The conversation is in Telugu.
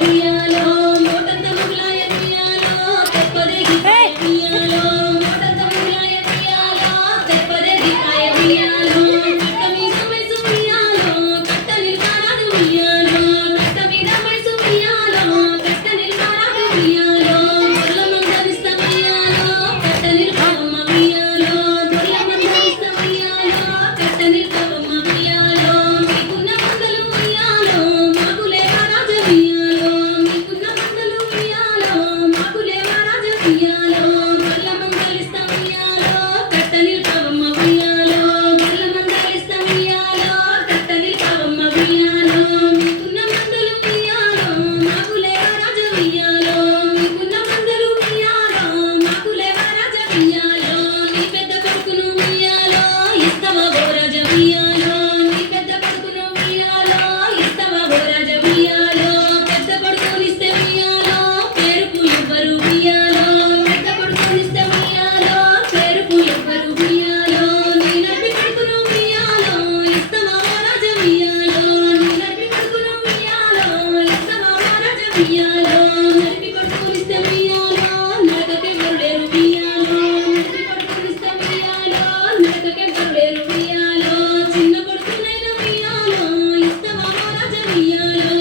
ఉయ్యాలో మోటంత ముగ్లాయ ఉయ్యాలో తెప్పదే గికాయ ఉయ్యాలో మోటంత ముగ్లాయ ఉయ్యాలో తెప్పదే గికాయ ఉయ్యాలో కట్ట మీద మైసు ఉయ్యాలో కట్ట నిల్కారాదు ఉయ్యాలో కట్ట మీద మైసు ఉయ్యాలో కట్ట నిల్కారాదు ఉయ్యాలో దొర్ల మందరిస్త ఉయ్యాలో కట్ట నిల్కవమ్మ ఉయ్యాలో దొర్ల మందరిస్త ఉయ్యాలో కట్ట నిల్కవమ్మ ఉయ్యాలో మీకున్న మందలు ఉయ్యాలో మాకులేవా రాజ ఉయ్యాలో మీకున్న మందలు ఉయ్యాలో మాకులేవా రాజ ఉయ్యాలో దొర్ల మందరిస్త ఉయ్యాలో కట్ట నిల్కవమ్మ ఉయ్యాలో దొర్ల మందరిస్త ఉయ్యాలో కట్ట నిల్కవమ్మ ఉయ్యాలో మీకున్న మందలు ఉయ్యాలో మాకులేవా రాజ ఉయ్యాలో మీకున్న మందలు ఉయ్యాలో మాకులేవా రాజ ఉయ్యాలో నీ పెద్ద కొడుకును ఉయ్యాలో ఇస్తవా ఓ రాజ ఉయ్యాలో నీ పెద్ద కొడుకును ఉయ్యాలో ఇస్తవా ఓ రాజ ఉయ్యాలో పెద్ద కొడుకునిస్తే ఉయ్యాలో పేరుకు ఎవ్వరు ఉయ్యాలో పెద్ద కొడుకునిస్తే ఉయ్యాలో పేరుకు ఎవ్వరు ఉయ్యాలో నీ నడిపి కొడుకును ఉయ్యాలో ఇస్తవా ఓ రాజ ఉయ్యాలో నీ నడిపి కొడుకును ఉయ్యాలో ఇస్తవా ఓ రాజ ఉయ్యాలో నడిపి కొడుకునిస్తే ఉయ్యాలో నరకకెవ్వరు లేరు ఉయ్యాలో నడిపి కొడుకునిస్తే ఉయ్యాలో నరకకెవ్వరు లేరు ఉయ్యాలో చిన్న కొడుకునైన ఉయ్యాలో ఇస్తవా ఓ రాజ ఉయ్యాలో